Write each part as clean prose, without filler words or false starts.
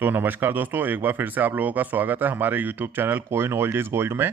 तो नमस्कार दोस्तों, एक बार फिर से आप लोगों का स्वागत है हमारे YouTube channel coin old is gold में।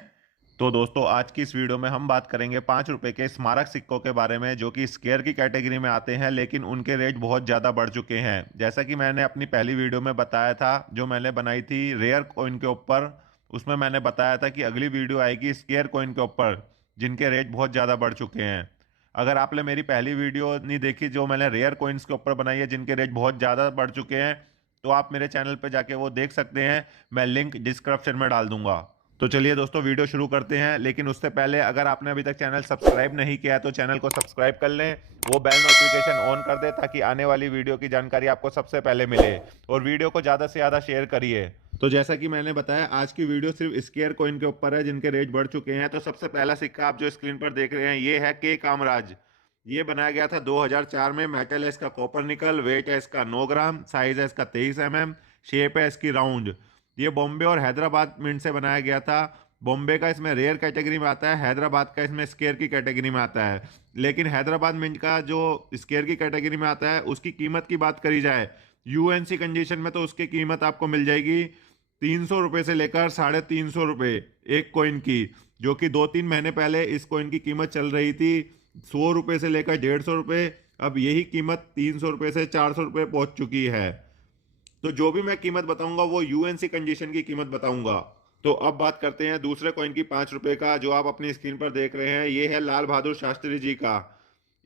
तो दोस्तों, आज की इस वीडियो में हम बात करेंगे 5 रुपए के स्मारक सिक्कों के बारे में, जो कि स्क्वायर की कैटेगरी में आते हैं, लेकिन उनके रेट बहुत ज़्यादा बढ़ चुके हैं। जैसा कि मैंने अपनी पहली वीडियो में बताया था, जो मैंने बनाई थी रेयर कॉइन के ऊपर, उसमें मैंने बताया था कि अगली वीडियो आएगी स्क्वायर कॉइन के ऊपर, जिनके रेट बहुत ज़्यादा बढ़ चुके हैं। अगर आपने मेरी पहली वीडियो नहीं देखी, जो मैंने रेयर कॉइन्स के ऊपर बनाई है जिनके रेट बहुत ज़्यादा बढ़ चुके हैं, तो आप मेरे चैनल पे जाके वो देख सकते हैं। मैं लिंक डिस्क्रिप्शन में डाल दूंगा। तो चलिए दोस्तों, वीडियो शुरू करते हैं। लेकिन उससे पहले अगर आपने अभी तक चैनल सब्सक्राइब नहीं किया है तो चैनल को सब्सक्राइब कर लें, वो बेल नोटिफिकेशन ऑन कर दें, ताकि आने वाली वीडियो की जानकारी आपको सबसे पहले मिले। और वीडियो को ज़्यादा से ज़्यादा शेयर करिए। तो जैसा कि मैंने बताया, आज की वीडियो सिर्फ स्क्वायर कॉइन के ऊपर है, जिनके रेट बढ़ चुके हैं। तो सबसे पहला सिक्का आप जो स्क्रीन पर देख रहे हैं, ये है के कामराज। ये बनाया गया था 2004 में। मेटल है इसका कॉपर निकल, वेट है इसका 9 ग्राम, साइज है इसका 23 mm, शेप है इसकी राउंड। ये बॉम्बे और हैदराबाद मिंट से बनाया गया था। बॉम्बे का इसमें रेयर कैटेगरी में आता है, हैदराबाद का इसमें स्क्वायर की कैटेगरी में आता है। लेकिन हैदराबाद मिंट का जो स्क्वायर की कैटेगरी में आता है, उसकी कीमत की बात करी जाए यूएनसी कंडीशन में, तो उसकी कीमत आपको मिल जाएगी 300 रुपये से लेकर 350 रुपये एक कॉइन की। जो कि 2-3 महीने पहले इस कॉइन की कीमत चल रही थी 100 रुपये से लेकर 150 रुपये। अब यही कीमत 300 रुपये से 400 रुपये पहुंच चुकी है। तो जो भी मैं कीमत बताऊंगा वो यूएनसी कंडीशन की कीमत बताऊंगा। तो अब बात करते हैं दूसरे कॉइन की, 5 रुपए का, जो आप अपनी स्क्रीन पर देख रहे हैं। ये है लाल बहादुर शास्त्री जी का।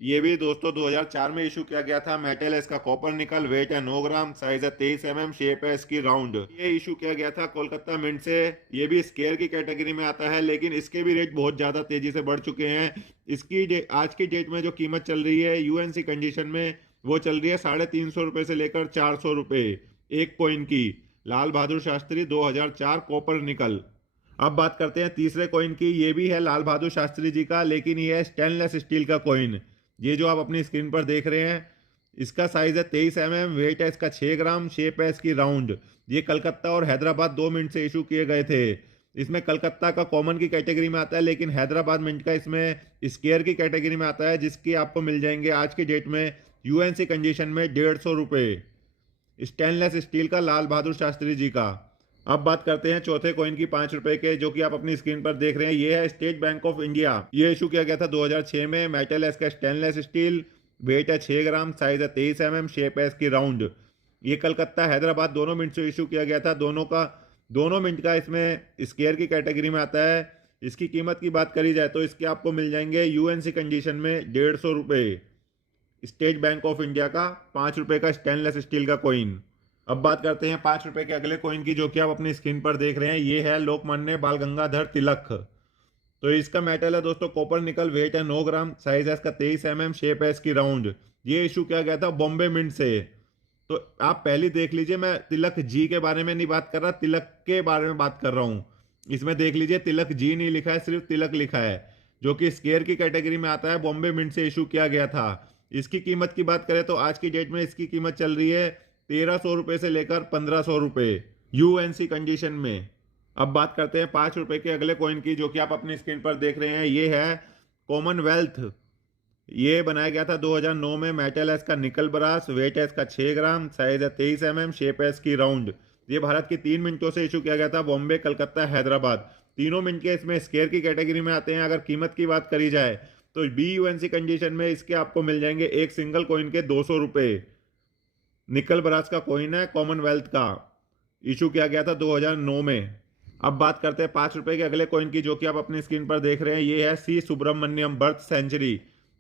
ये भी दोस्तों 2004 में इशू किया गया था। मेटल है इसका कॉपर निकल, वेट है 9 ग्राम, साइज है 23 mm, शेप है इसकी राउंड। ये इशू किया गया था कोलकाता मिंट से। ये भी स्क्वायर की कैटेगरी में आता है, लेकिन इसके भी रेट बहुत ज़्यादा तेजी से बढ़ चुके हैं। इसकी आज की डेट में जो कीमत चल रही है यूएनसी कंडीशन में, वो चल रही है 350 रुपये से लेकर 400 रुपये एक कॉइन की। Lal Bahadur Shastri 2004 copper nickel. अब बात करते हैं तीसरे कॉइन की। ये भी है लाल बहादुर शास्त्री जी का, लेकिन ये है स्टेनलेस स्टील का कॉइन। ये जो आप अपनी स्क्रीन पर देख रहे हैं, इसका साइज है 23 mm, वेट है इसका 6 ग्राम, शेप है इसकी राउंड। ये कलकत्ता और हैदराबाद 2 मिनट से इशू किए गए थे। इसमें कलकत्ता का कॉमन की कैटेगरी में आता है, लेकिन हैदराबाद मिंट का इसमें स्क्वायर की कैटेगरी में आता है, जिसकी आपको मिल जाएंगे आज की डेट में यूएनसी कंडीशन में 150 रुपये स्टेनलेस स्टील का, लाल बहादुर शास्त्री जी का। अब बात करते हैं चौथे कॉइन की, 5 रुपए के, जो कि आप अपनी स्क्रीन पर देख रहे हैं। ये है स्टेट बैंक ऑफ इंडिया। ये इशू किया गया था 2006 में। मेटल है इसका स्टेनलेस स्टील, वेट है 6 ग्राम, साइज है 23 mm, शेप है इसकी राउंड। ये कलकत्ता हैदराबाद दोनों मिनट से इशू किया गया था। दोनों मिनट का इसमें स्क्वायर की कैटेगरी में आता है। इसकी कीमत की बात करी जाए तो इसके आपको मिल जाएंगे यूएनसी कंडीशन में 150 रुपये स्टेट बैंक ऑफ इंडिया का, 5 रुपए का स्टेनलेस स्टील का कॉइन। अब बात करते हैं 5 रुपए के अगले कॉइन की, जो कि आप अपनी स्क्रीन पर देख रहे हैं। ये है लोकमान्य बाल गंगाधर तिलक। तो इसका मेटल है दोस्तों कॉपर निकल, वेट है 9 ग्राम, साइज है इसका 23 mm, शेप है इसकी राउंड। ये इशू किया गया था बॉम्बे मिंट से। तो आप पहले देख लीजिए, मैं तिलक जी के बारे में नहीं बात कर रहा, तिलक के बारे में बात कर रहा हूँ। इसमें देख लीजिए, तिलक जी नहीं लिखा है, सिर्फ तिलक लिखा है, जो कि स्क्वायर की कैटेगरी में आता है। बॉम्बे मिंट से इशू किया गया था। इसकी कीमत की बात करें तो आज की डेट में इसकी कीमत चल रही है 1300 रुपये से लेकर 1500 रुपये यूएनसी कंडीशन में। अब बात करते हैं 5 रुपए के अगले कॉइन की, जो कि आप अपनी स्क्रीन पर देख रहे हैं। ये है कॉमनवेल्थ। ये बनाया गया था 2009 में। मेटल है इसका निकल ब्रास, वेट है इसका 6 ग्राम, साइज है 23 mm, शेप है इसकी राउंड। ये भारत की 3 मिनटों से इशू किया गया था, बॉम्बे, कलकत्ता, हैदराबाद। तीनों मिनट के इसमें स्क्वायर की कैटेगरी में आते हैं। अगर कीमत की बात करी जाए तो बी यूएनसी कंडीशन में इसके आपको मिल जाएंगे एक सिंगल कॉइन के 200 रुपये। निकल ब्रास का कॉइन है, कॉमनवेल्थ का, इशू किया गया था 2009 में। अब बात करते हैं 5 रुपए के अगले कॉइन की, जो कि आप अपनी स्क्रीन पर देख रहे हैं। ये है सी सुब्रमण्यम बर्थ सेंचुरी।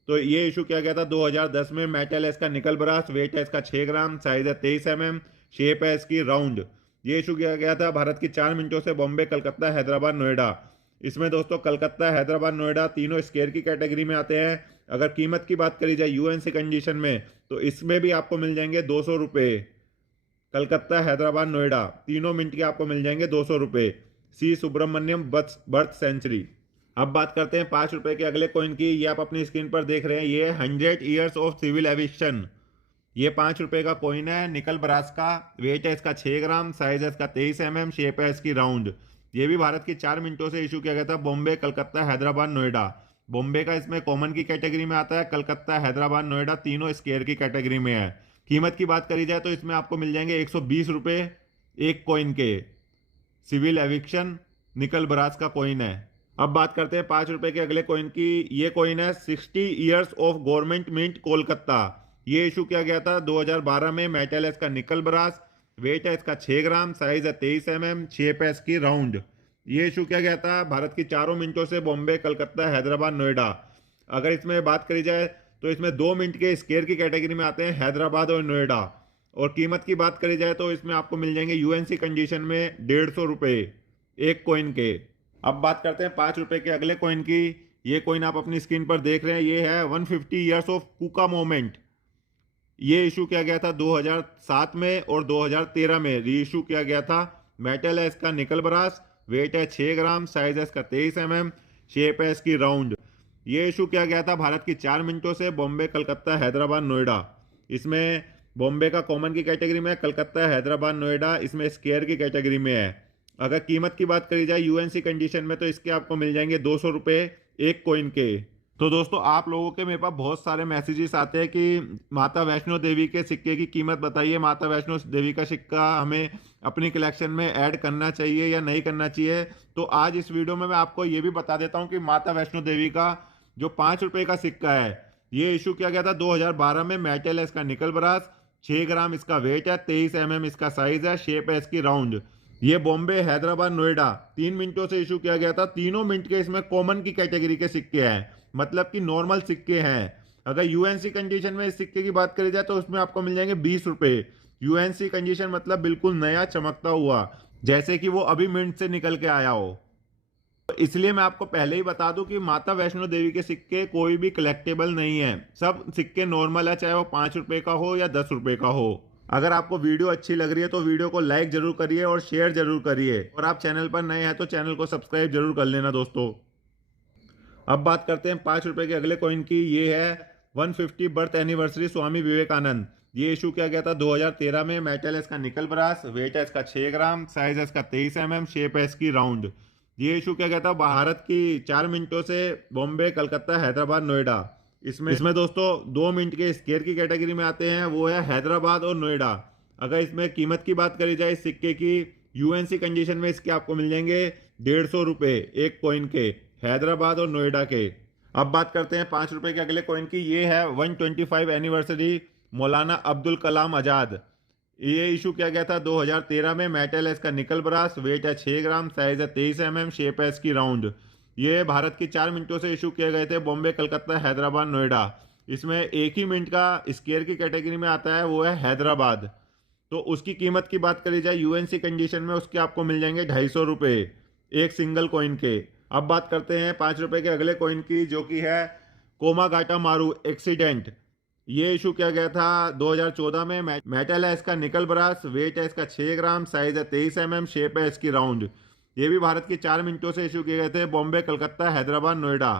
तो ये इशू किया गया था 2010 में। मेटल है इसका निकल ब्रास, वेट है इसका 6 ग्राम, साइज है 23 mm, शेप है इसकी राउंड। ये इशू किया गया था भारत की 4 मिनटों से, बॉम्बे, कलकत्ता, हैदराबाद, नोएडा। इसमें दोस्तों कलकत्ता, हैदराबाद, नोएडा तीनों स्क्वायर की कैटेगरी में आते हैं। अगर कीमत की बात करी जाए यूएनसी कंडीशन में, तो इसमें भी आपको मिल जाएंगे 200 रुपये। कलकत्ता, हैदराबाद, नोएडा तीनों मिनट के आपको मिल जाएंगे 200 रुपये। सी सुब्रमण्यम बर्थ सेंचुरी। अब बात करते हैं 5 रुपए के अगले कॉइन की। ये आप अपनी स्क्रीन पर देख रहे हैं। ये 100 ईयर्स ऑफ सिविल एविक्शन। ये 5 रुपए का कॉइन है, निकल ब्रास का, वेट है इसका 6 ग्राम, साइज है इसका 23 mm, शेप है इसकी राउंड। ये भी भारत की 4 मिनटों से इशू किया गया था, बॉम्बे, कलकत्ता, हैदराबाद, नोएडा। बॉम्बे का इसमें कॉमन की कैटेगरी में आता है, कलकत्ता, हैदराबाद, नोएडा तीनों स्क्वायर की कैटेगरी में है। कीमत की बात करी जाए तो इसमें आपको मिल जाएंगे 120 रुपये 1 कॉइन के। सिविल एविक्शन निकल ब्रास का कॉइन है। अब बात करते हैं 5 रुपए के अगले कॉइन की। ये कॉइन है 60 years of government mint Kolkata. ये इशू किया गया था 2012 में। मेटल है इसका निकल ब्रास, वेट है इसका 6 ग्राम, साइज है 23 mm, शेप है इसकी राउंड। ये इशू किया गया था भारत की चारों मिंटों से, बॉम्बे, कलकत्ता, हैदराबाद, नोएडा। अगर इसमें बात करी जाए तो इसमें 2 मिनट के स्केयर की कैटेगरी में आते हैं हैदराबाद और नोएडा। और कीमत की बात करी जाए तो इसमें आपको मिल जाएंगे यूएनसी कंडीशन में 150 रुपये 1 कॉइन के। अब बात करते हैं 5 रुपए के अगले कॉइन की। ये कॉइन आप अपनी स्क्रीन पर देख रहे हैं। ये है 150 ईयर्स ऑफ कुका मोमेंट। ये इशू किया गया था 2007 में और 2013 में री इशू किया गया था। मेटल है इसका निकल ब्रास, वेट है 6 ग्राम, साइज है इसका 23 mm, शेप है इसकी राउंड। ये इशू किया गया था भारत की 4 मिनटों से, बॉम्बे, कलकत्ता, हैदराबाद, नोएडा। इसमें बॉम्बे का कॉमन की कैटेगरी में है, कलकत्ता, हैदराबाद, नोएडा इसमें स्केयर की कैटेगरी में है। अगर कीमत की बात करी जाए यूएनसी कंडीशन में तो इसके आपको मिल जाएंगे 200 रुपये 1 कॉइन के। तो दोस्तों आप लोगों के मेरे पास बहुत सारे मैसेजेस आते हैं कि माता वैष्णो देवी के सिक्के की कीमत बताइए, माता वैष्णो देवी का सिक्का हमें अपनी कलेक्शन में ऐड करना चाहिए या नहीं करना चाहिए। तो आज इस वीडियो में मैं आपको ये भी बता देता हूँ कि माता वैष्णो देवी का जो 5 रुपये का सिक्का है ये इशू किया गया था 2012 में। मेटल है इसका निकल ब्रास, 6 ग्राम इसका वेट है, 23 mm इसका साइज है, शेप है इसकी राउंड। ये बॉम्बे, हैदराबाद, नोएडा 3 मिनटों से इशू किया गया था। तीनों मिनट के इसमें कॉमन की कैटेगरी के सिक्के हैं, मतलब कि नॉर्मल सिक्के हैं। अगर यूएनसी कंडीशन में इस सिक्के की बात करी जाए तो उसमें आपको मिल जाएंगे 20 रुपये। यूएनसी कंडीशन मतलब बिल्कुल नया चमकता हुआ, जैसे कि वो अभी मिंट से निकल के आया हो। तो इसलिए मैं आपको पहले ही बता दूं कि माता वैष्णो देवी के सिक्के कोई भी कलेक्टेबल नहीं है। सब सिक्के नॉर्मल है, चाहे वो 5 रुपए का हो या 10 रुपए का हो। अगर आपको वीडियो अच्छी लग रही है तो वीडियो को लाइक जरूर करिए और शेयर जरूर करिए, और आप चैनल पर नए हैं तो चैनल को सब्सक्राइब जरूर कर लेना दोस्तों। अब बात करते हैं 5 रुपए के अगले कॉइन की। ये है 150 बर्थ एनिवर्सरी स्वामी विवेकानंद। ये इशू किया गया था 2013 में। मेटल है इसका निकल ब्रास, वेट है इसका 6 ग्राम, साइज है इसका 23 mm, शेप है इसकी राउंड। ये इशू किया गया था भारत की 4 मिनटों से, बॉम्बे, कलकत्ता, हैदराबाद, नोएडा। इसमें दोस्तों 2 मिनट के स्केयर की कैटेगरी में आते हैं, वो है हैदराबाद और नोएडा। अगर इसमें कीमत की बात करी जाए इस सिक्के की यूएनसी कंडीशन में इसके आपको मिल जाएंगे 150 रुपये 1 कॉइन के, हैदराबाद और नोएडा के। अब बात करते हैं 5 रुपए के अगले कॉइन की। ये है 125 एनिवर्सरी मौलाना अब्दुल कलाम आज़ाद। ये इशू किया गया था 2013 में। मेटल है इसका निकल ब्रास, वेट है 6 ग्राम, साइज है 23 mm, शेप है इसकी राउंड। ये भारत की 4 मिनटों से इशू किए गए थे, बॉम्बे, कलकत्ता, हैदराबाद, नोएडा। इसमें एक ही मिनट का स्केयर की कैटेगरी में आता है, वो है हैदराबाद। तो उसकी कीमत की बात करी जाए यूएनसी कंडीशन में उसके आपको मिल जाएंगे 250 रुपये 1 सिंगल कॉइन के। अब बात करते हैं 5 रुपए के अगले कॉइन की, जो कि है कोमागाटा मारू एक्सीडेंट। ये इशू किया गया था 2014 में। मेटल है इसका निकल ब्रास, वेट है इसका 6 ग्राम, साइज है 23 mm, शेप है इसकी राउंड। ये भी भारत की 4 मिनटों से इशू किए गए थे, बॉम्बे, कलकत्ता, हैदराबाद, नोएडा।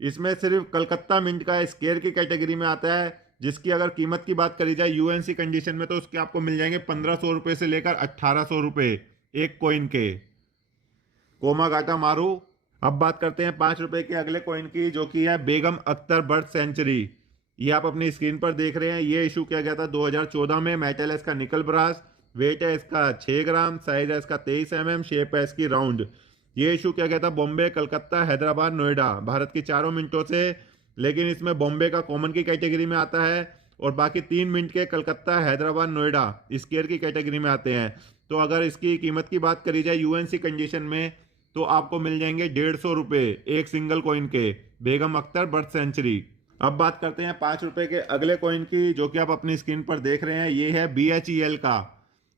इसमें सिर्फ कलकत्ता मिंट का स्केयर की कैटेगरी में आता है, जिसकी अगर कीमत की बात करी जाए यूएनसी कंडीशन में तो उसके आपको मिल जाएंगे 1500 रुपये से लेकर 1800 रुपये 1 कॉइन के। कोमागाटा मारू। अब बात करते हैं 5 रुपए के अगले कॉइन की, जो कि है बेगम अख्तर बर्थ सेंचुरी। ये आप अपनी स्क्रीन पर देख रहे हैं। ये इशू किया गया था 2014 में। मेटल है इसका निकल ब्रास, वेट है इसका 6 ग्राम, साइज है इसका 23 mm, शेप है इसकी राउंड। ये इशू किया गया था बॉम्बे, कलकत्ता, हैदराबाद, नोएडा, भारत की 4 मिनटों से। लेकिन इसमें बॉम्बे का कॉमन की कैटेगरी में आता है और बाकी 3 मिनट के कलकत्ता, हैदराबाद, नोएडा स्केयर की कैटेगरी में आते हैं। तो अगर इसकी कीमत की बात करी जाए यूएनसी कंडीशन में तो आपको मिल जाएंगे 150 रुपये 1 सिंगल कॉइन के, बेगम अख्तर बर्थ सेंचुरी। अब बात करते हैं 5 रुपए के अगले कॉइन की, जो कि आप अपनी स्क्रीन पर देख रहे हैं। ये है BHEL का।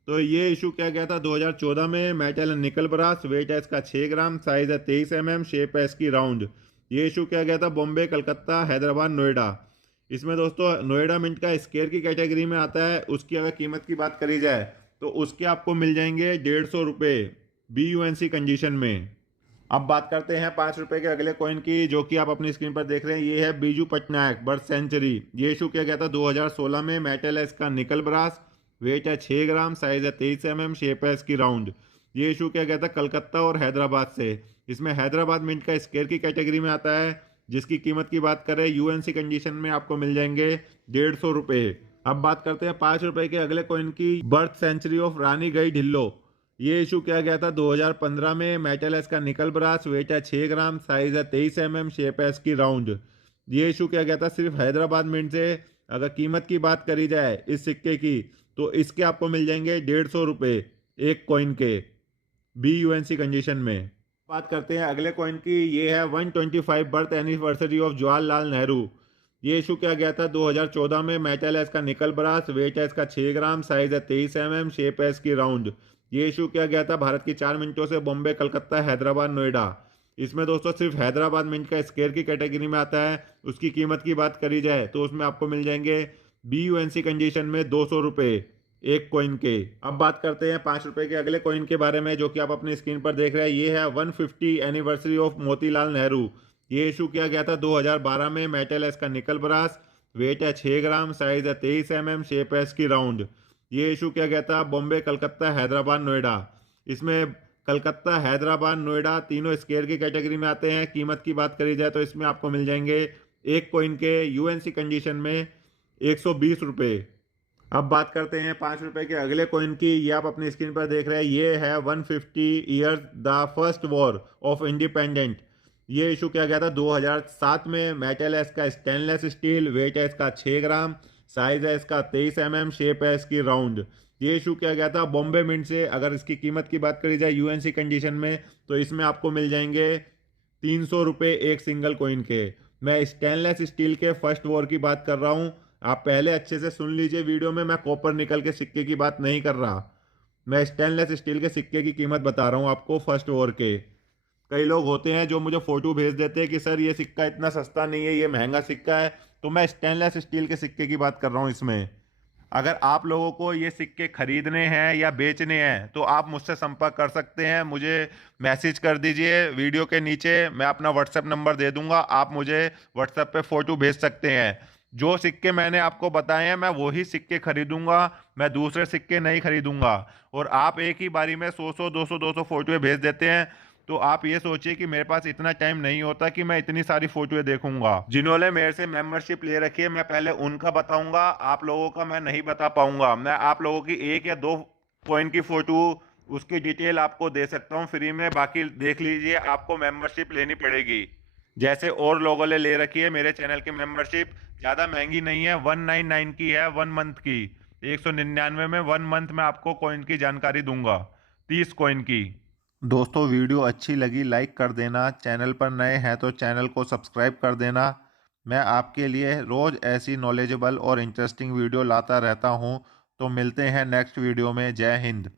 तो ये इशू किया गया था 2014 में। मेटल निकल ब्रास, वेट है इसका 6 ग्राम, साइज है 23 mm, शेप है इसकी राउंड। ये इशू किया गया था बॉम्बे, कलकत्ता, हैदराबाद, नोएडा। इसमें दोस्तों नोएडा मिंट का स्केयर की कैटेगरी में आता है। उसकी अगर कीमत की बात करी जाए तो उसके आपको मिल जाएंगे 150 रुपये BUNC कंडीशन में। अब बात करते हैं 5 रुपए के अगले कॉइन की, जो कि आप अपनी स्क्रीन पर देख रहे हैं। ये है बीजू पटनायक बर्थ सेंचुरी। ये इशू किया गया था 2016 में। मेटल है इसका निकल ब्रास, वेट है 6 ग्राम, साइज है 23 mm, शेप है इसकी राउंड। ये इशू किया गया था कलकत्ता और हैदराबाद से। इसमें हैदराबाद मिंट का स्केयर की कैटेगरी में आता है, जिसकी कीमत की बात करें यूएनसी कंडीशन में आपको मिल जाएंगे 150 रुपये अब बात करते हैं 5 रुपए के अगले कॉइन की, बर्थ सेंचुरी ऑफ रानी गई ढिल्लो। ये इशू किया गया था 2015 में। मेटल है इसका निकल ब्रास, वेट है 6 ग्राम, साइज है 23 mm, शेप है इसकी राउंड। ये इशू किया गया था सिर्फ हैदराबाद मिंट से। अगर कीमत की बात करी जाए इस सिक्के की, तो इसके आपको मिल जाएंगे 150 रुपये एक कॉइन के, BUNC कंडीशन में। बात करते हैं अगले कॉइन की। ये है 125 birth anniversary of Jawaharlal Nehru. ये इशू किया गया था 2014 में। मेटल है इसका निकल ब्रास, वेट है इसका 6 ग्राम, साइज है 23 mm, शेप है इसकी राउंड। ये इशू किया गया था भारत की 4 मिनटों से बॉम्बे, कलकत्ता, हैदराबाद, नोएडा। इसमें दोस्तों सिर्फ हैदराबाद मिंट का स्क्वायर की कैटेगरी में आता है। उसकी कीमत की बात करी जाए तो उसमें आपको मिल जाएंगे BUNC कंडीशन में 200 रुपये एक कॉइन के। अब बात करते हैं 5 रुपए के अगले कॉइन के बारे में, जो कि आप अपनी स्क्रीन पर देख रहे हैं। ये है 150 एनिवर्सरी ऑफ मोतीलाल नेहरू। ये इशू किया गया था 2012 में। मेटल है इसका निकल ब्रास, वेट है 6 ग्राम, साइज है 23 mm, शेप है इसकी राउंड। ये इशू किया गया था बॉम्बे, कलकत्ता, हैदराबाद, नोएडा। इसमें कलकत्ता, हैदराबाद, नोएडा तीनों स्क्वायर की कैटेगरी में आते हैं। कीमत की बात करी जाए तो इसमें आपको मिल जाएंगे एक कॉइन के UNC कंडीशन में 120 रुपये। अब बात करते हैं 5 रुपए के अगले कॉइन की। ये आप अपनी स्क्रीन पर देख रहे हैं। ये है 150 years the first war of independent. ये इशू किया गया था 2007 में। मेटल है इसका स्टेनलेस स्टील, वेट है इसका 6 ग्राम, साइज है इसका 23 mm, शेप है इसकी राउंड। ये इशू किया गया था बॉम्बे मिंट से। अगर इसकी कीमत की बात करी जाए UNC कंडीशन में, तो इसमें आपको मिल जाएंगे 300 रुपये एक सिंगल कॉइन के। मैं स्टेनलेस स्टील के फर्स्ट वॉर की बात कर रहा हूँ। आप पहले अच्छे से सुन लीजिए वीडियो में, मैं कॉपर निकल के सिक्के की बात नहीं कर रहा। मैं स्टेनलेस स्टील के सिक्के की कीमत बता रहा हूँ आपको फर्स्ट वॉर के। कई लोग होते हैं जो मुझे फोटो भेज देते हैं कि सर ये सिक्का इतना सस्ता नहीं है, ये महंगा सिक्का है। तो मैं स्टेनलेस स्टील के सिक्के की बात कर रहा हूँ इसमें। अगर आप लोगों को ये सिक्के खरीदने हैं या बेचने हैं तो आप मुझसे संपर्क कर सकते हैं। मुझे मैसेज कर दीजिए वीडियो के नीचे, मैं अपना व्हाट्सएप नंबर दे दूंगा। आप मुझे व्हाट्सएप पे फ़ोटो भेज सकते हैं। जो सिक्के मैंने आपको बताए हैं मैं वही सिक्के खरीदूंगा, मैं दूसरे सिक्के नहीं खरीदूंगा। और आप एक ही बारी में 100 200 फोटोएं भेज देते हैं, तो आप ये सोचिए कि मेरे पास इतना टाइम नहीं होता कि मैं इतनी सारी फोटोएं देखूंगा। जिन्होंने मेरे से मेंबरशिप ले रखी है मैं पहले उनका बताऊंगा, आप लोगों का मैं नहीं बता पाऊंगा। मैं आप लोगों की 1 या 2 पॉइंट की फोटो, उसकी डिटेल आपको दे सकता हूँ फ्री में। बाकी देख लीजिए, आपको मेंबरशिप लेनी पड़ेगी। जैसे और लोगों ने ले रखी है मेरे चैनल की मेंबरशिप, ज़्यादा महंगी नहीं है, 199 की है 1 मंथ की। 199 में 1 मंथ में आपको कॉइन की जानकारी दूंगा, 30 कॉइन की। दोस्तों वीडियो अच्छी लगी लाइक कर देना, चैनल पर नए हैं तो चैनल को सब्सक्राइब कर देना। मैं आपके लिए रोज़ ऐसी नॉलेजेबल और इंटरेस्टिंग वीडियो लाता रहता हूँ। तो मिलते हैं नेक्स्ट वीडियो में। जय हिंद।